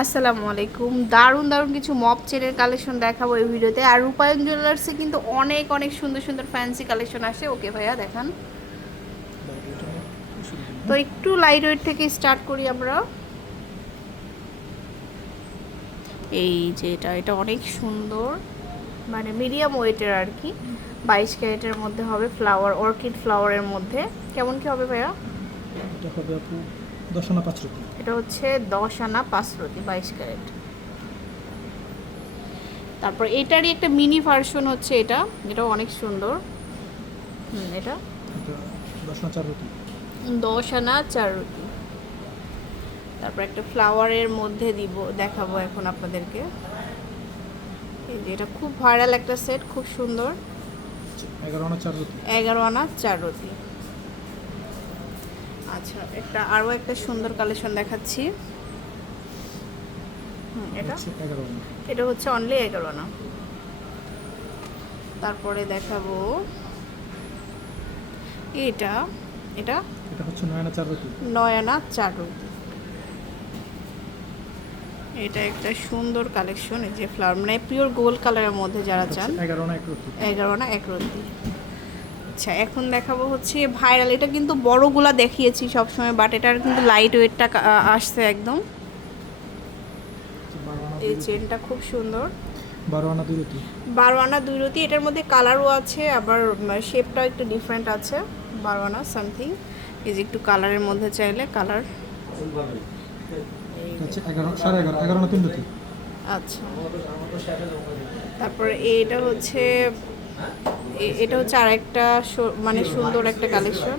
আসসালামু আলাইকুম। দারুণ দারুণ কিছু মপ চেনের কালেকশন দেখাবো এই ভিডিওতে। আর রূপায়ণ জুয়েলার্সে কিন্তু অনেক অনেক সুন্দর সুন্দর ফ্যান্সি কালেকশন আসে। ওকে ভাইয়া, দেখান। তো একটু লাইট ওয়েট থেকে স্টার্ট করি আমরা। এই যে এটা এটা অনেক সুন্দর। মানে মিডিয়াম ওয়েটের আর কি। বাইশ ক্যারেটের মধ্যে হবে ফ্লাওয়ার অর্কিড ফ্লাওয়ারের মধ্যে। কেমন কি হবে ভাইয়া? দশ আনা পাঁচ রুপি এটা হচ্ছে দশ আনা পাঁচ রতি বাইশ ক্যারেট। তারপর এটারই একটা মিনি ভার্সন হচ্ছে এটা এটাও অনেক সুন্দর। হুম এটা? দশ আনা চার রুপি দশ আনা চার রুটি। তারপর একটা ফ্লাওয়ারের মধ্যে দিব দেখাবো এখন আপনাদেরকে। এটা খুব ভাইরাল একটা সেট খুব সুন্দর। এগারো আনা চার রুপি এগারো আনা চার রতি আচ্ছা একটা আরও একটা সুন্দর কালেকশন দেখাচ্ছি। এটা? এটা হচ্ছে অনলি এগারো আনা তারপরে দেখাবো। এটা এটা? এটা হচ্ছে নয় আনা চার রুপি নয় আনা চার রুটি। এটা একটা সুন্দর কালেকশন এই যে ফ্লাওয়ার মানে পিওর গোল্ড কালারের মধ্যে যারা চান। এগারো আনা এক রুপি এগারো না এক রতি আচ্ছা এখন দেখাবো হচ্ছে ভাইরাল এটা কিন্তু বড়গুলা দেখিয়েছি সবসময় বাট এটার কিন্তু লাইট ওয়েটটা আসছে একদম। এই চেনটা খুব সুন্দর। বারো আনা দুই রুপি বারো আনা দুই রতি এটার মধ্যে কালারও আছে আবার শেপটাও একটু ডিফারেন্ট আছে। বারো আনা সামথিং এই যে একটু কালারের মধ্যে চাইলে কালার রুপি আচ্ছা। তারপর এটা হচ্ছে এটা হচ্ছে আরেকটা সু- মানে সুন্দর একটা কালেকশন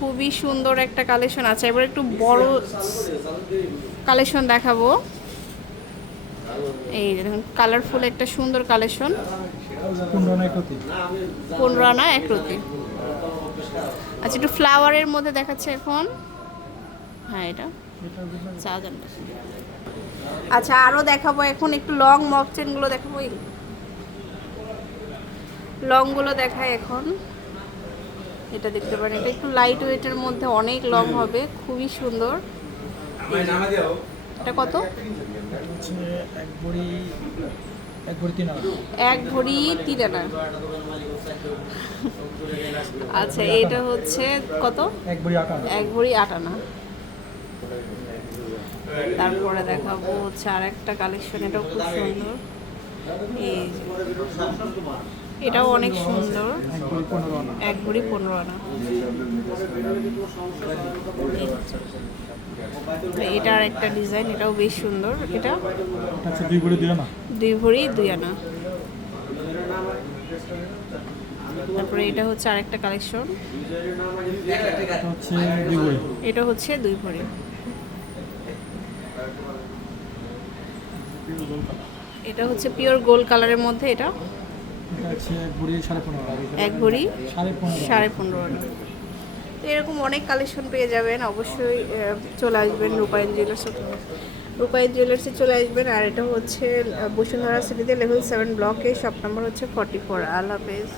খুবই সুন্দর একটা কালেকশন আছে। এবার একটু বড় কালেকশন দেখাবো। এই দেখুন কালারফুল একটা সুন্দর কালেকশন পনেরো আনা এক রুপি পনেরো আনা এক রতি। আচ্ছা একটু ফ্লাওয়ারের মধ্যে দেখাচ্ছে এখন। হ্যাঁ এটা। আচ্ছা আরও দেখাবো। এখন একটু লং মক চেনগুলো দেখাবো। লংগুলো দেখায় এখন। এটা দেখতে পারেন এটা একটু লাইট ওয়েটের মধ্যে অনেক লং হবে খুবই সুন্দর। এটা কত? এক ভরি এক তিন আনা। এক ভরি তিন আনা। আচ্ছা এটা হচ্ছে কত? এক ভরি আট আনা। এক ভরি আট আনা। তারপরে দেখাবো হচ্ছে আর একটা কালেকশন এটাও খুব সুন্দর। এই। এটাও অনেক সুন্দর। এক ভরি পনেরো আনা। এক ভরি পনেরো আনা এই হচ্ছে। এটা আর একটা ডিজাইন এটাও বেশ সুন্দর। এটা এটা দুই ভরি দুই আনা? দুই ভরি দুই আনা। তারপরে এটা হচ্ছে আরেকটা কালেকশন। এটা হচ্ছে দুই ভরি। এটা হচ্ছে পিওর গোল্ড কালারের মধ্যে এটা। এক ভরি সাড়ে পনেরো তো এরকম অনেক কালেকশন পেয়ে যাবেন অবশ্যই চলে আসবেন রূপায়ণ জুয়েলার্স। রূপায়ণ জুয়েলার্সে চলে আসবেন আর এটা হচ্ছে বসুন্ধরা সিটিতে লেভেল সেভেন ব্লকে শপ নাম্বার হচ্ছে ফর্টি ফোর আল্লাহ হাফেজ।